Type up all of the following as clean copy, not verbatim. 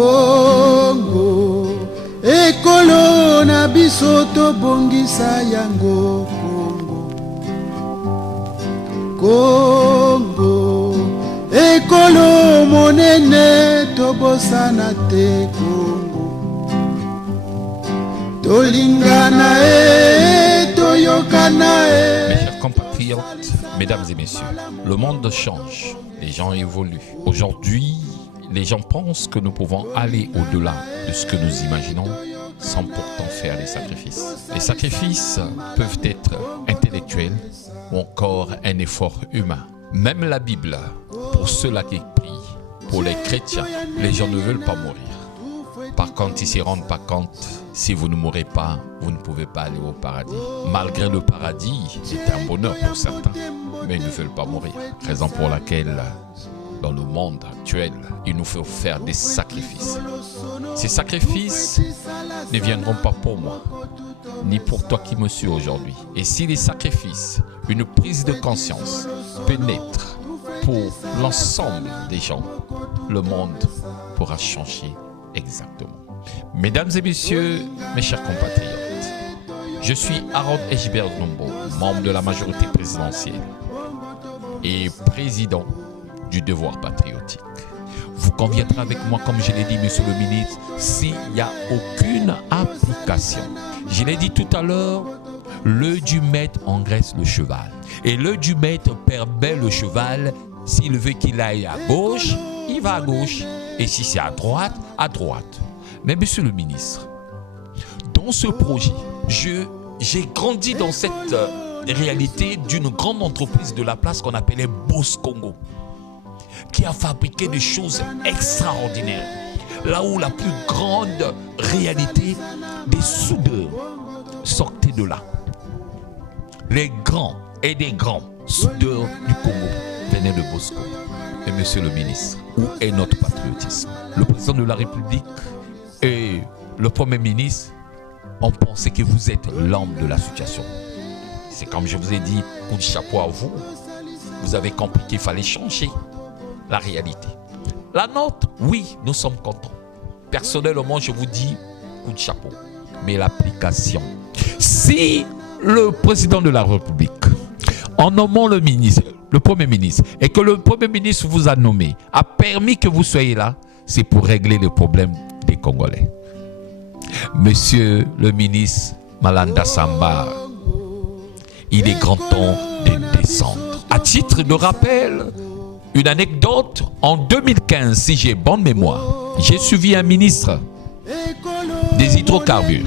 Congo, ekolo na biso tobongisa yango. Congo, ekolo monene tobosana te. Congo, tolingana toyokana Mes chers compatriotes, mesdames et messieurs, le monde change, les gens évoluent. Aujourd'hui, les gens pensent que nous pouvons aller au-delà de ce que nous imaginons sans pourtant faire des sacrifices. Les sacrifices peuvent être intellectuels ou encore un effort humain. Même la Bible, pour ceux-là qui prient, pour les chrétiens, les gens ne veulent pas mourir. Par contre, ils ne s'y rendent pas compte, si vous ne mourrez pas, vous ne pouvez pas aller au paradis. Malgré le paradis, c'est un bonheur pour certains, mais ils ne veulent pas mourir. Raison pour laquelle, dans le monde actuel, il nous faut faire des sacrifices. Ces sacrifices ne viendront pas pour moi, ni pour toi qui me suis aujourd'hui. Et si les sacrifices, une prise de conscience, pénètrent pour l'ensemble des gens, le monde pourra changer exactement. Mesdames et messieurs, mes chers compatriotes, je suis Harold Ejibert Nombo, membre de la majorité présidentielle et président du devoir patriotique. Vous conviendrez avec moi, comme je l'ai dit, monsieur le ministre, s'il n'y a aucune application. Je l'ai dit tout à l'heure, l'œil du maître engraisse le cheval. Et l'œil du maître permet le cheval. S'il veut qu'il aille à gauche, il va à gauche. Et si c'est à droite, à droite. Mais monsieur le ministre, dans ce projet, j'ai grandi dans cette réalité d'une grande entreprise de la place qu'on appelait Boss Congo, qui a fabriqué des choses extraordinaires. Là où la plus grande réalité des soudeurs sortait de là. Les grands et des grands soudeurs du Congo venaient de Boss Congo. Et monsieur le ministre, où est notre patriotisme? Le président de la République et le Premier ministre ont pensé que vous êtes l'homme de la situation. C'est comme je vous ai dit, coup de chapeau à vous. Vous avez compris qu'il fallait changer la réalité. La nôtre, oui, nous sommes contents. Personnellement, je vous dis, coup de chapeau. Mais l'application. Si le président de la République, en nommant le ministre, le Premier ministre, et que le Premier ministre vous a nommé, a permis que vous soyez là, c'est pour régler les problèmes des Congolais. Monsieur le ministre Malanda Samba, il est grand temps de descendre. À titre de rappel, une anecdote, en 2015, si j'ai bonne mémoire, j'ai suivi un ministre des hydrocarbures.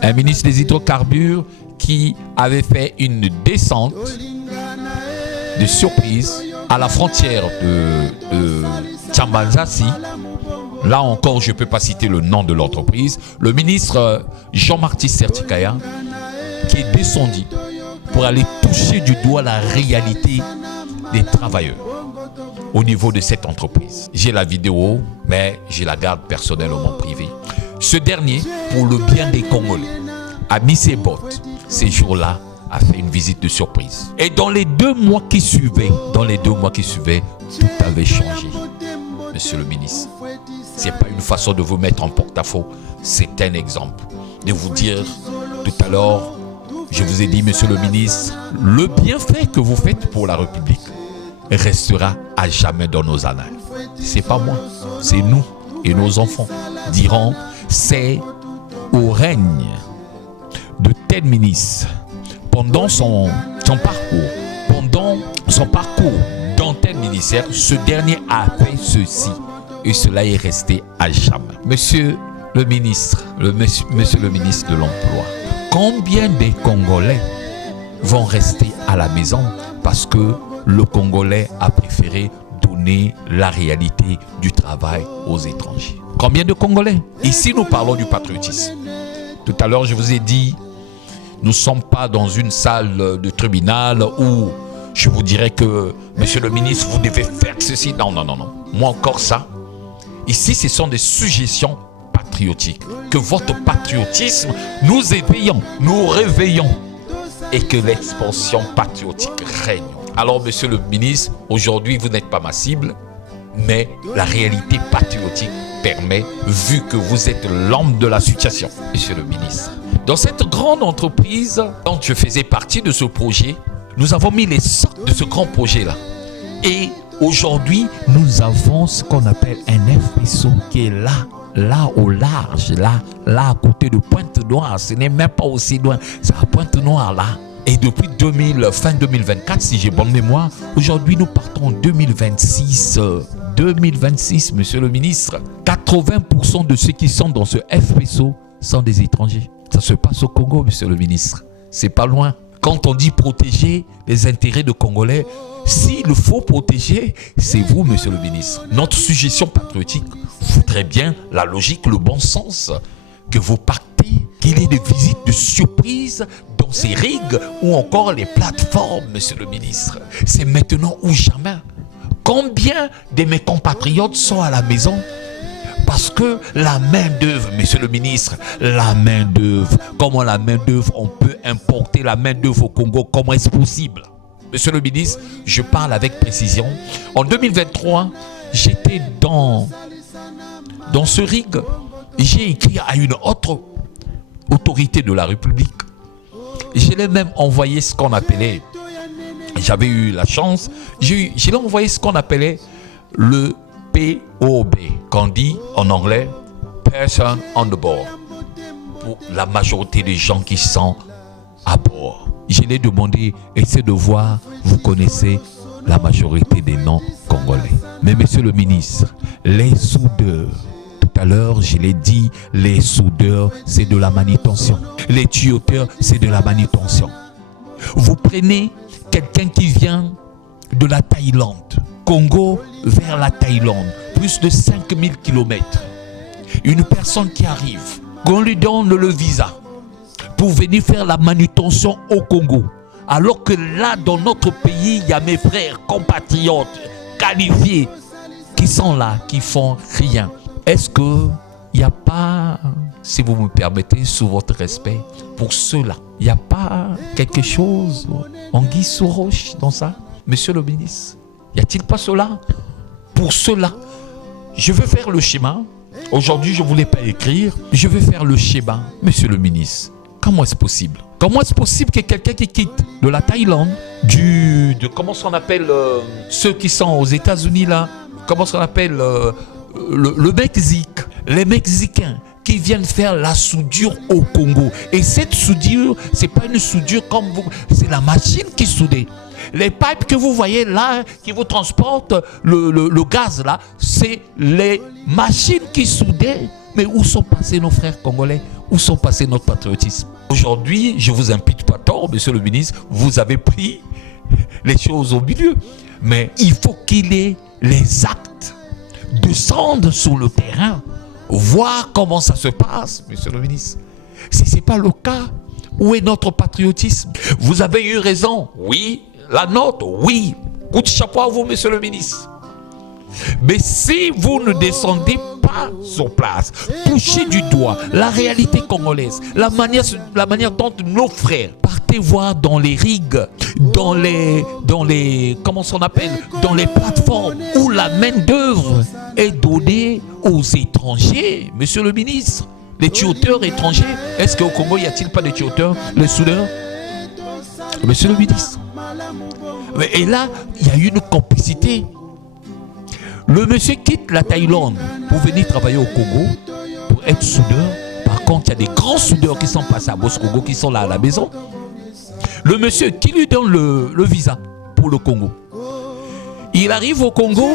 Un ministre des hydrocarbures qui avait fait une descente de surprise à la frontière de Tchambanzasi. Là encore, je ne peux pas citer le nom de l'entreprise. Le ministre Jean-Marty Sertikaya qui est descendu pour aller toucher du doigt la réalité des travailleurs au niveau de cette entreprise. J'ai la vidéo, mais je la garde personnellement privée. Ce dernier, pour le bien des Congolais, a mis ses bottes. Ces jours-là, a fait une visite de surprise. Et dans les 2 mois qui suivaient, tout avait changé. Monsieur le ministre, ce n'est pas une façon de vous mettre en porte-à-faux, c'est un exemple. De vous dire, tout à l'heure, je vous ai dit, monsieur le ministre, le bienfait que vous faites pour la République restera à jamais dans nos annales. C'est pas moi, c'est nous et nos enfants diront, c'est au règne de tel ministre, pendant son parcours dans tel ministère, ce dernier a fait ceci et cela est resté à jamais. Monsieur le ministre, monsieur le ministre de l'Emploi, combien des Congolais vont rester à la maison parce que le Congolais a préféré donner la réalité du travail aux étrangers? Combien de Congolais? Ici, nous parlons du patriotisme. Tout à l'heure, je vous ai dit, nous ne sommes pas dans une salle de tribunal où je vous dirais que, monsieur le ministre, vous devez faire ceci. Non. Moi encore ça. Ici, ce sont des suggestions patriotiques. Que votre patriotisme, nous éveillons, nous réveillons. Et que l'expansion patriotique règne. Alors, monsieur le ministre, aujourd'hui, vous n'êtes pas ma cible, mais la réalité patriotique permet, vu que vous êtes l'homme de la situation, monsieur le ministre. Dans cette grande entreprise, quand je faisais partie de ce projet, nous avons mis les socles de ce grand projet-là. Et aujourd'hui, nous avons ce qu'on appelle un FPSO qui est là au large, là à côté de Pointe-Noire. Ce n'est même pas aussi loin, c'est à Pointe-Noire là. Et depuis fin 2024, si j'ai bonne mémoire, aujourd'hui nous partons en 2026. 2026, monsieur le ministre, 80% de ceux qui sont dans ce FPSO sont des étrangers. Ça se passe au Congo, monsieur le ministre. C'est pas loin. Quand on dit protéger les intérêts de Congolais, s'il faut protéger, c'est vous, monsieur le ministre. Notre suggestion patriotique voudrait bien la logique, le bon sens, que vous partez, qu'il y ait des visites de surprise dans ces rigs ou encore les plateformes, monsieur le ministre. C'est maintenant ou jamais. Combien de mes compatriotes sont à la maison parce que la main-d'œuvre, monsieur le ministre, la main-d'œuvre, comment la main-d'œuvre, on peut importer la main-d'œuvre au Congo, comment est-ce possible? Monsieur le ministre, je parle avec précision. En 2023, j'étais dans ce rig. J'ai écrit à une autre autorité de la République. Je l'ai même envoyé ce qu'on appelait, j'avais eu la chance, je l'ai envoyé ce qu'on appelait le POB, qu'on dit en anglais Person on the board, pour la majorité des gens qui sont à bord. Je l'ai demandé, essayez de voir, vous connaissez la majorité des noms congolais. Mais monsieur le ministre, les soudeurs, tout à l'heure je l'ai dit, les soudeurs c'est de la manutention. Les tuyauteurs c'est de la manutention. Vous prenez quelqu'un qui vient de la Thaïlande, Congo vers la Thaïlande, plus de 5000 km. Une personne qui arrive, qu'on lui donne le visa pour venir faire la manutention au Congo. Alors que là, dans notre pays, il y a mes frères, compatriotes, qualifiés, qui sont là, qui font rien. Est-ce qu'il n'y a pas, si vous me permettez, sous votre respect, pour ceux-là, il n'y a pas quelque chose en guise sous roche dans ça, monsieur le ministre? Y a-t-il pas cela? Pour cela, je veux faire le schéma. Aujourd'hui, je ne voulais pas écrire. Je veux faire le schéma, monsieur le ministre. Comment est-ce possible? Comment est-ce possible que quelqu'un qui quitte de la Thaïlande, comment on appelle ceux qui sont aux États-Unis là, comment on appelle le Mexique, les Mexicains qui viennent faire la soudure au Congo. Et cette soudure, c'est pas une soudure comme vous, c'est la machine qui soude. Les pipes que vous voyez là, qui vous transportent le gaz là, c'est les machines qui soudaient. Mais où sont passés nos frères congolais? Où sont passés notre patriotisme? Aujourd'hui, je vous impute pas tort, monsieur le ministre, vous avez pris les choses au milieu. Mais il faut qu'il ait les actes, descendre sur le terrain, voir comment ça se passe, monsieur le ministre. Si ce n'est pas le cas, où est notre patriotisme? Vous avez eu raison, oui. La note, oui. Coup de chapeau à vous, monsieur le ministre. Mais si vous ne descendez pas sur place, touchez du doigt la réalité congolaise, la manière dont nos frères partez voir dans les rigs, dans les comment on appelle, dans les plateformes où la main d'œuvre est donnée aux étrangers, monsieur le ministre. Les tuyauteurs étrangers, est-ce qu'au Congo y a-t-il pas de tuyauteurs, les soudeurs, monsieur le ministre? Et là, il y a une complicité. Le monsieur quitte la Thaïlande pour venir travailler au Congo, pour être soudeur. Par contre, il y a des grands soudeurs qui sont passés à Boscogo, qui sont là à la maison. Le monsieur qui lui donne le visa pour le Congo. Il arrive au Congo,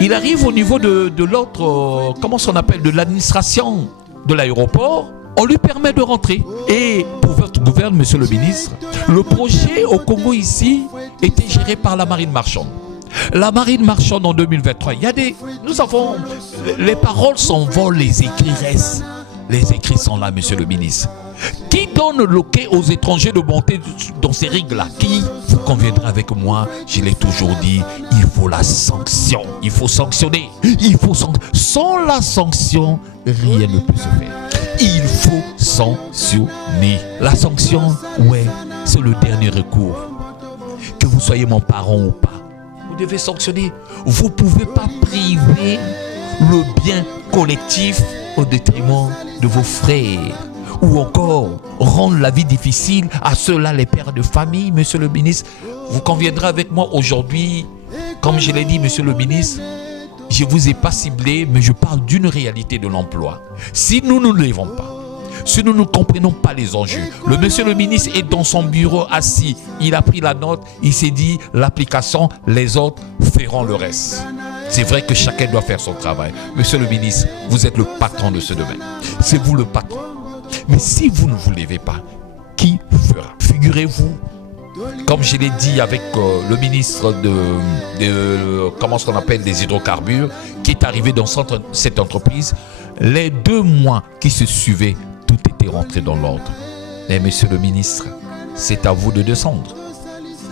il arrive au niveau de l'autre, comment on appelle, de l'administration de l'aéroport. On lui permet de rentrer. Et pour votre gouvernement, monsieur le ministre, le projet au Congo ici était géré par la marine marchande. La marine marchande en 2023, nous avons, les paroles s'envolent, les écrits restent. Les écrits sont là, monsieur le ministre. Qui donne le quai aux étrangers de monter dans ces règles-là? Qui? Vous conviendrez avec moi, je l'ai toujours dit, il faut la sanction. Il faut sanctionner. Sans la sanction, rien ne peut se faire. Il faut sanctionner. La sanction, ouais, c'est le dernier recours. Que vous soyez mon parent ou pas, vous devez sanctionner. Vous ne pouvez pas priver le bien collectif au détriment de vos frères. Ou encore rendre la vie difficile à ceux-là, les pères de famille, monsieur le ministre. Vous conviendrez avec moi aujourd'hui, comme je l'ai dit, monsieur le ministre, je ne vous ai pas ciblé, mais je parle d'une réalité de l'emploi. Si nous ne levons pas, si nous ne comprenons pas les enjeux, le monsieur le ministre est dans son bureau assis, il a pris la note, il s'est dit l'application, les autres feront le reste. C'est vrai que chacun doit faire son travail. Monsieur le ministre, vous êtes le patron de ce domaine. C'est vous le patron. Mais si vous ne vous levez pas, qui fera? Figurez-vous, comme je l'ai dit avec le ministre comment est-ce qu'on appelle, des hydrocarbures, qui est arrivé dans cette entreprise, les 2 mois qui se suivaient, tout était rentré dans l'ordre. Mais monsieur le ministre, c'est à vous de descendre.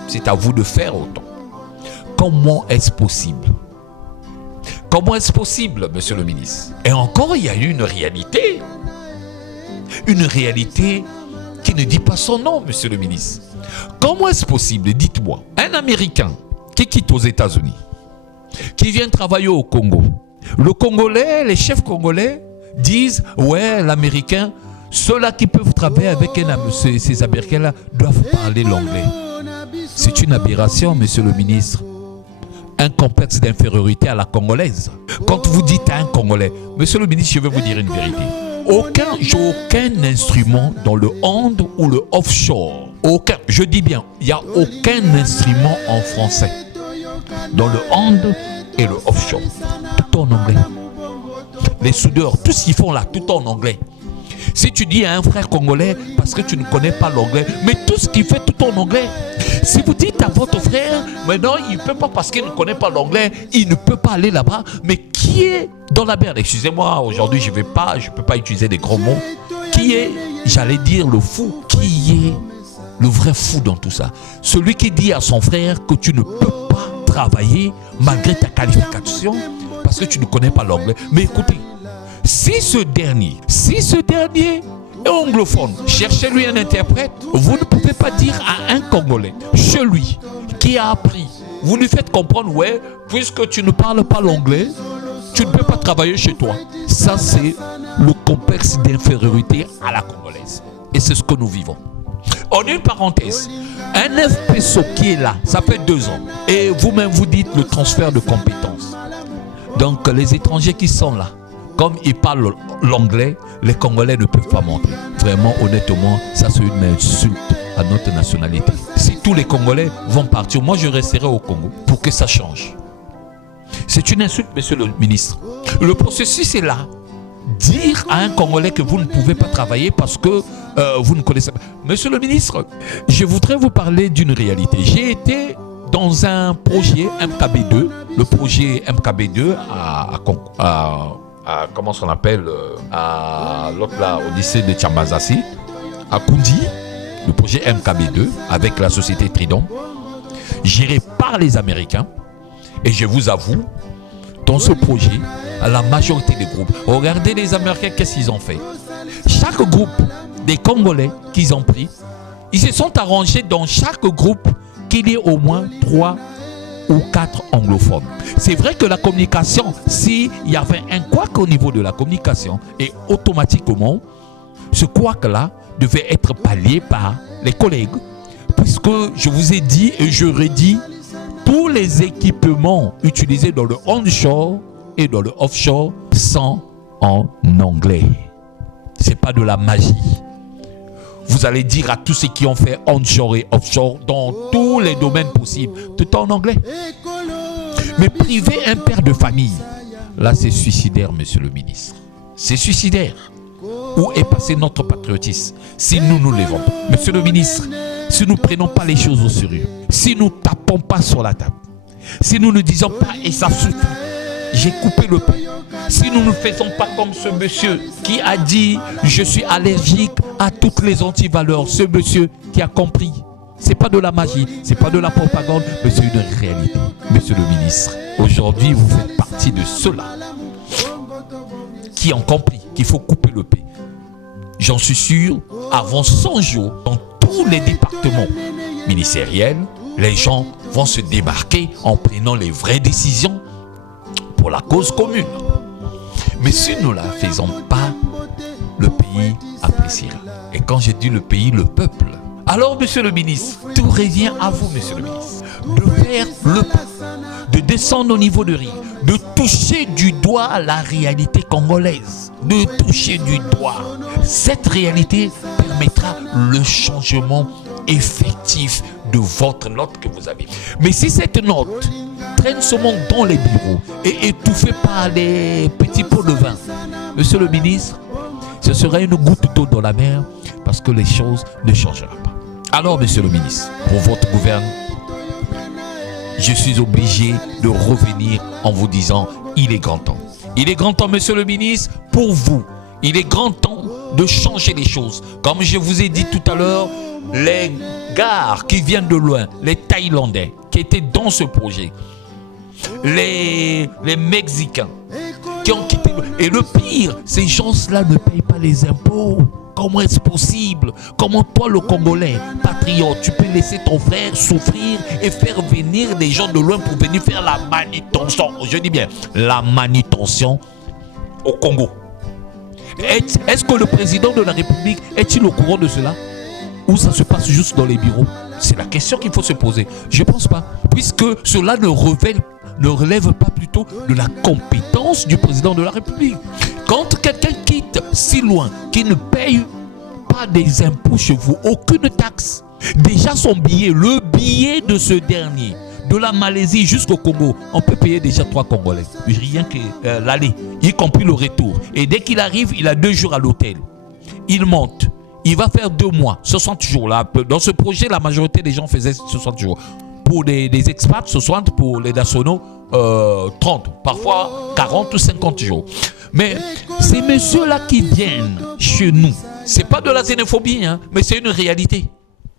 C'est à vous de faire autant. Comment est-ce possible? Comment est-ce possible, monsieur le ministre? Et encore, il y a une réalité. Une réalité qui ne dit pas son nom, monsieur le ministre. Comment est-ce possible? Dites-moi, un Américain qui quitte aux États-Unis, qui vient travailler au Congo, le Congolais, les chefs congolais disent, ouais, l'Américain, ceux-là qui peuvent travailler avec ces Américains-là doivent parler l'anglais. C'est une aberration, monsieur le ministre. Un complexe d'infériorité à la congolaise. Quand vous dites à un Congolais, monsieur le ministre, je vais vous dire une vérité. J'ai aucun instrument dans le hand ou le offshore. Aucun, je dis bien, il n'y a aucun instrument en français. Dans le hand et le offshore. Tout en anglais. Les soudeurs, tout ce qu'ils font là, tout en anglais. Si tu dis à un frère congolais, parce que tu ne connais pas l'anglais, mais tout ce qu'il fait tout en anglais. Si vous dites à votre frère, maintenant il ne peut pas parce qu'il ne connaît pas l'anglais, il ne peut pas aller là-bas, mais qui est dans la merde? Excusez-moi, aujourd'hui je ne peux pas utiliser des gros mots. Qui est, j'allais dire, le fou? Qui est le vrai fou dans tout ça? Celui qui dit à son frère que tu ne peux pas travailler malgré ta qualification parce que tu ne connais pas l'anglais. Mais écoutez, si ce dernier est anglophone, cherchez-lui un interprète. Vous ne pouvez pas dire à un Congolais, chez lui, qui a appris, vous lui faites comprendre, ouais, puisque tu ne parles pas l'anglais, tu ne peux pas travailler chez toi. Ça, c'est le complexe d'infériorité à la congolaise. Et c'est ce que nous vivons. En une parenthèse, un FPSO qui est là, ça fait 2 ans. Et vous-même, vous dites le transfert de compétences. Donc, les étrangers qui sont là, comme ils parlent l'anglais, les Congolais ne peuvent pas monter. Vraiment, honnêtement, ça c'est une insulte à notre nationalité. Si tous les Congolais vont partir, moi je resterai au Congo pour que ça change. C'est une insulte, monsieur le ministre. Le processus est là. Dire à un Congolais que vous ne pouvez pas travailler parce que vous ne connaissez pas. Monsieur le ministre, je voudrais vous parler d'une réalité. J'ai été dans un projet MKB2, le projet MKB2 comment on appelle, à l'autre là, au lycée de Tchambazassi, à Koundi, le projet MKB2 avec la société Tridon, géré par les Américains. Et je vous avoue, dans ce projet, la majorité des groupes, regardez les Américains, qu'est-ce qu'ils ont fait? Chaque groupe des Congolais qu'ils ont pris, ils se sont arrangés dans chaque groupe qu'il y ait au moins 3 ou 4 anglophones. C'est vrai que la communication, s'il y avait un couac au niveau de la communication, et automatiquement, ce couac-là devait être pallié par les collègues, puisque je vous ai dit et je redis, tous les équipements utilisés dans le onshore et dans le offshore sont en anglais. Ce n'est pas de la magie. Vous allez dire à tous ceux qui ont fait onshore et offshore dans tous les domaines possibles, tout en anglais. Mais priver un père de famille, là c'est suicidaire, monsieur le ministre. C'est suicidaire. Où est passé notre patriotisme si nous nous levons pas? Monsieur le ministre, si nous ne prenons pas les choses au sérieux, si nous ne tapons pas sur la table, si nous ne disons pas et ça suffit, j'ai coupé le pain. Si nous ne faisons pas comme ce monsieur qui a dit je suis allergique à toutes les antivaleurs, ce monsieur qui a compris, c'est pas de la magie, c'est pas de la propagande, mais c'est une réalité. Monsieur le ministre, aujourd'hui vous faites partie de ceux-là qui ont compris qu'il faut couper le pain. J'en suis sûr, avant 100 jours, dans tous les départements ministériels, les gens vont se démarquer en prenant les vraies décisions pour la cause commune. Mais si nous ne la faisons pas, le pays appréciera. Et quand je dis le pays, le peuple. Alors, monsieur le ministre, tout revient à vous, monsieur le ministre, de faire le pas, de descendre au niveau de riz, de toucher du doigt la réalité congolaise, de toucher du doigt. Cette réalité permettra le changement effectif de votre note que vous avez. Mais si cette note traîne seulement dans les bureaux et étouffée par des petits pots de vin, monsieur le ministre, ce serait une goutte d'eau dans la mer parce que les choses ne changeront pas. Alors, monsieur le ministre, pour votre gouvernement, je suis obligé de revenir en vous disant, il est grand temps. Il est grand temps, monsieur le ministre, pour vous. Il est grand temps de changer les choses. Comme je vous ai dit tout à l'heure, les gars qui viennent de loin, les Thaïlandais qui étaient dans ce projet, les Mexicains qui ont quitté. Et le pire, ces gens-là ne payent pas les impôts. Comment est-ce possible? Comment toi, le Congolais, patriote, tu peux laisser ton frère souffrir et faire venir des gens de loin pour venir faire la manutention? Je dis bien, la manutention au Congo. Est-ce que le président de la République est-il au courant de cela? Ou ça se passe juste dans les bureaux? C'est la question qu'il faut se poser. Je ne pense pas. Puisque cela ne relève pas plutôt de la compétence du président de la République. Quand quelqu'un quitte si loin, qui ne paye pas des impôts chez vous, aucune taxe, déjà son billet, le billet de ce dernier, de la Malaisie jusqu'au Congo, on peut payer déjà 3 Congolais. Rien que l'aller, y compris le retour. Et dès qu'il arrive, il a 2 jours à l'hôtel. Il monte. Il va faire 2 mois, 60 jours. Là. Dans ce projet, la majorité des gens faisaient 60 jours. Pour des expats, 60, pour les nationaux, 30, parfois 40 ou 50 jours. Mais ces messieurs-là qui viennent chez nous, c'est pas de la xénophobie, hein, mais c'est une réalité.